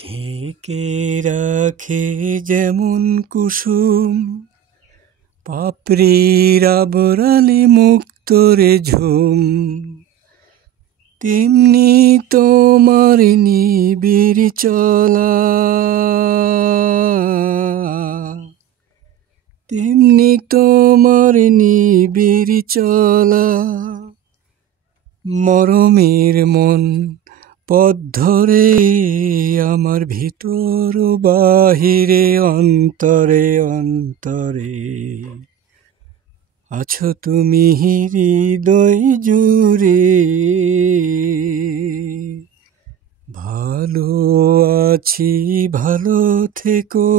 ঢেকে রাখে যেমন কুসুম পাপড়ির আবরালে মুক্তরে ঝুম, তেমনি তোমার নিবিড় চলা, তেমনি তোমার নিবিড় চলা। মরমের মন পথ ধরে আমার ভিতর বাহিরে অন্তরে অন্তরে আছো তুমি হৃদয় জুড়ে। ভালো আছি ভালো থেকো,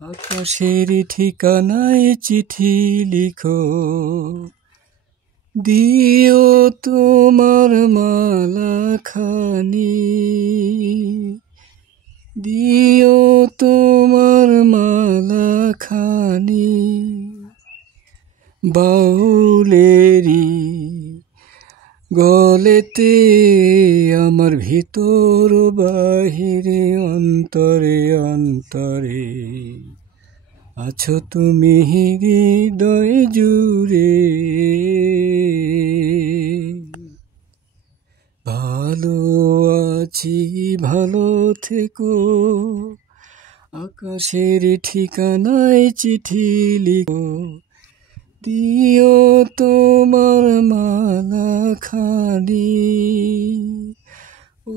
আকাশের ঠিকানায় চিঠি লিখো, দিও তোমার মালা খানি, দিও তোমার মালা খানি। বাউলেরি গলেতে আমার ভিতর বাহিরে অন্তরে অন্তরে আছো তুমি হৃদয় জুড়ে। ভালো আছি ভালো থেকো, আকাশের ঠিকানায় চিঠি লিখো, দিও তোমার মালা খানি। ও